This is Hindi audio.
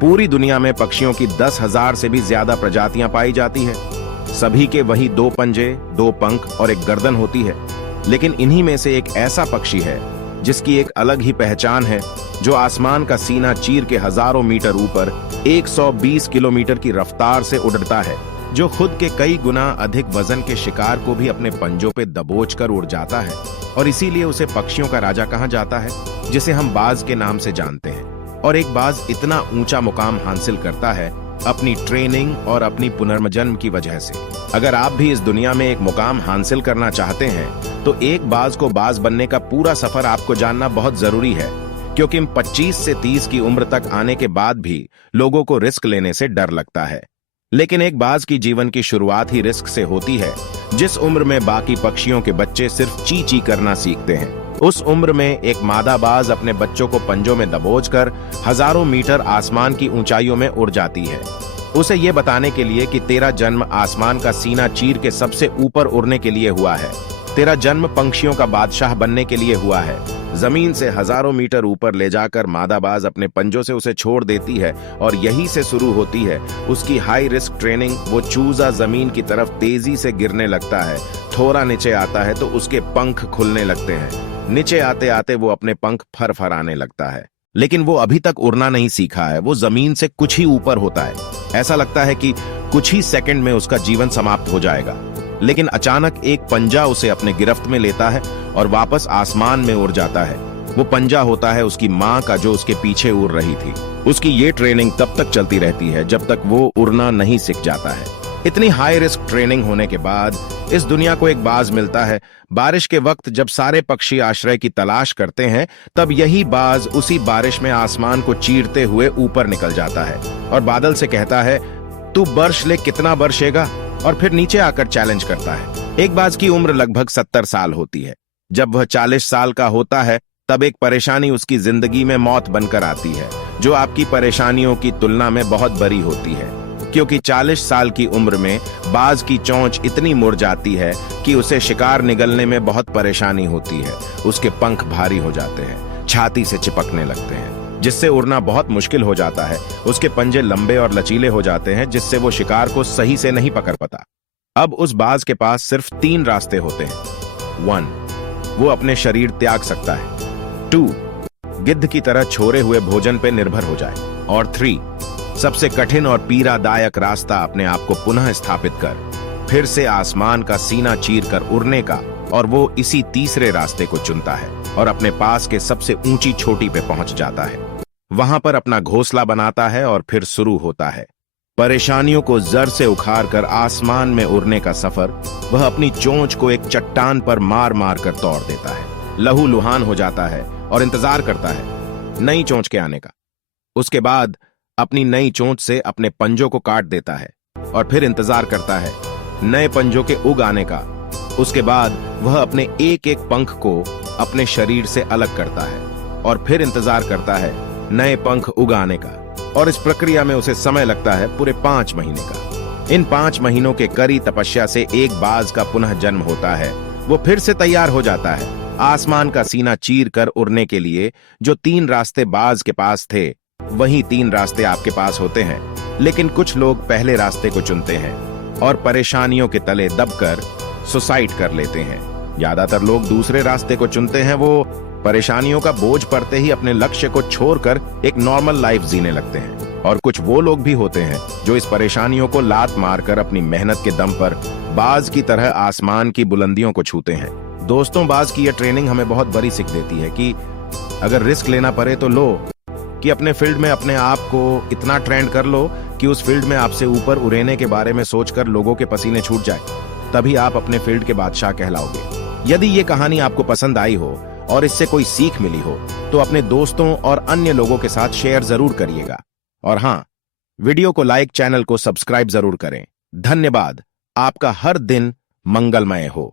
पूरी दुनिया में पक्षियों की 10,000 से भी ज्यादा प्रजातियां पाई जाती है। सभी के वही 2 पंजे, 2 पंख और एक गर्दन होती है। लेकिन इन्हीं में से एक ऐसा पक्षी है जिसकी एक अलग ही पहचान है, जो आसमान का सीना चीर के हजारों मीटर ऊपर 120 किलोमीटर की रफ्तार से उड़ता है, जो खुद के कई गुना अधिक वजन के शिकार को भी अपने पंजों पे दबोच कर उड़ जाता है। और इसीलिए उसे पक्षियों का राजा कहा जाता है, जिसे हम बाज के नाम से जानते हैं। और एक बाज इतना ऊंचा मुकाम हासिल करता है अपनी ट्रेनिंग और अपनी पुनर्जन्म की वजह से। अगर आप भी इस दुनिया में एक मुकाम हासिल करना चाहते हैं तो एक बाज को बाज बनने का पूरा सफर आपको जानना बहुत जरूरी है, क्योंकि 25 से 30 की उम्र तक आने के बाद भी लोगों को रिस्क लेने से डर लगता है। लेकिन एक बाज की जीवन की शुरुआत ही रिस्क से होती है। जिस उम्र में बाकी पक्षियों के बच्चे सिर्फ ची ची करना सीखते हैं, उस उम्र में एक मादा बाज अपने बच्चों को पंजों में दबोचकर हजारों मीटर आसमान की ऊंचाइयों में उड़ जाती है, उसे ये बताने के लिए कि तेरा जन्म आसमान का सीना चीर के सबसे ऊपर उड़ने के लिए हुआ है। तेरा जन्म पंछियों का बादशाह बनने के लिए हुआ है। जमीन से हजारों मीटर ऊपर ले जाकर मादा बाज अपने पंजों से उसे छोड़ देती है, और यहीं से शुरू होती है उसकी हाई रिस्क ट्रेनिंग। वो चूजा जमीन की तरफ तेजी से गिरने लगता है। थोड़ा नीचे आता है तो उसके पंख खुलने लगते हैं। नीचे आते आते वो अपने पंख फरफराने लगता है। लेकिन वो अभी तक उड़ना नहीं सीखा है। वो जमीन से कुछ ही ऊपर होता है। ऐसा लगता है कि कुछ ही सेकंड में उसका जीवन समाप्त हो जाएगा। लेकिन अचानक एक पंजा उसे अपने गिरफ्त में लेता है और वापस आसमान में उड़ जाता है। वो पंजा होता है उसकी माँ का, जो उसके पीछे उड़ रही थी। उसकी ये ट्रेनिंग तब तक चलती रहती है जब तक वो उड़ना नहीं सीख जाता है। इतनी हाई रिस्क ट्रेनिंग होने के बाद इस दुनिया को एक बाज मिलता है। बारिश के वक्त जब सारे पक्षी आश्रय की तलाश करते हैं, तब यही बाज उसी बारिश में आसमान को चीरते हुए ऊपर निकल जाता है और बादल से कहता है, तू बर्श ले, कितना बरसेगा? और फिर नीचे आकर चैलेंज करता है। एक बाज की उम्र लगभग 70 साल होती है। जब वह 40 साल का होता है, तब एक परेशानी उसकी जिंदगी में मौत बनकर आती है, जो आपकी परेशानियों की तुलना में बहुत बड़ी होती है। क्योंकि 40 साल की उम्र में बाज की चोंच इतनी मुड़ जाती है कि उसे शिकार निगलने में बहुत परेशानी होती है। उसके पंख भारी हो जाते हैं, छाती से चिपकने लगते हैं, जिससे उड़ना बहुत मुश्किल हो जाता है। उसके पंजे लंबे और लचीले हो जाते हैं, जिससे वो शिकार को सही से नहीं पकड़ पाता। अब उस बाज के पास सिर्फ 3 रास्ते होते हैं। 1, वो अपने शरीर त्याग सकता है। 2, गिद्ध की तरह छोड़े हुए भोजन पे निर्भर हो जाए। और 3, सबसे कठिन और पीड़ादायक रास्ता अपने आप को पुनः स्थापित कर फिर से आसमान का सीना चीर कर उड़ने का। और वो इसी तीसरे रास्ते को चुनता है और अपने पास के सबसे ऊंची चोटी पे पहुंच जाता है। वहां पर अपना घोंसला बनाता है और फिर शुरू होता है परेशानियों को जड़ से उखाड़ कर आसमान में उड़ने का सफर। वह अपनी चोंच को एक चट्टान पर मार मार कर तोड़ देता है, लहूलुहान हो जाता है और इंतजार करता है नई चोंच के आने का। उसके बाद अपनी नई चोंच से अपने पंजों को काट देता है और फिर इंतजार करता है नए पंजों के उग आने का। उसके बाद वह अपने एक एक पंख को अपने शरीर से अलग करता है और फिर इंतजार करता है नए पंख उग आने का। और इस प्रक्रिया में उसे समय लगता है पूरे 5 महीने का। इन 5 महीनों के कड़ी तपस्या से एक बाज का पुनः जन्म होता है। वो फिर से तैयार हो जाता है आसमान का सीना चीर कर उड़ने के लिए। जो 3 रास्ते बाज के पास थे, वही 3 रास्ते आपके पास होते हैं। लेकिन कुछ लोग पहले रास्ते को चुनते हैं और परेशानियों के तले दबकर सुसाइड कर लेते हैं। ज्यादातर लोग दूसरे रास्ते को चुनते हैं। वो परेशानियों का बोझ पड़ते ही अपने लक्ष्य को छोड़कर एक नॉर्मल लाइफ जीने लगते हैं। और कुछ वो लोग भी होते हैं जो इस परेशानियों को लात मारकर अपनी मेहनत के दम पर बाज की तरह आसमान की बुलंदियों को छूते हैं। दोस्तों, बाज की यह ट्रेनिंग हमें बहुत बड़ी सीख देती है कि अगर रिस्क लेना पड़े तो लो, कि अपने फील्ड में अपने आप को इतना ट्रेंड कर लो कि उस फील्ड में आपसे ऊपर उड़ने के बारे में सोचकर लोगों के पसीने छूट जाए। तभी आप अपने फील्ड के बादशाह कहलाओगे। यदि ये कहानी आपको पसंद आई हो और इससे कोई सीख मिली हो, तो अपने दोस्तों और अन्य लोगों के साथ शेयर जरूर करिएगा। और हाँ, वीडियो को लाइक, चैनल को सब्सक्राइब जरूर करें। धन्यवाद। आपका हर दिन मंगलमय हो।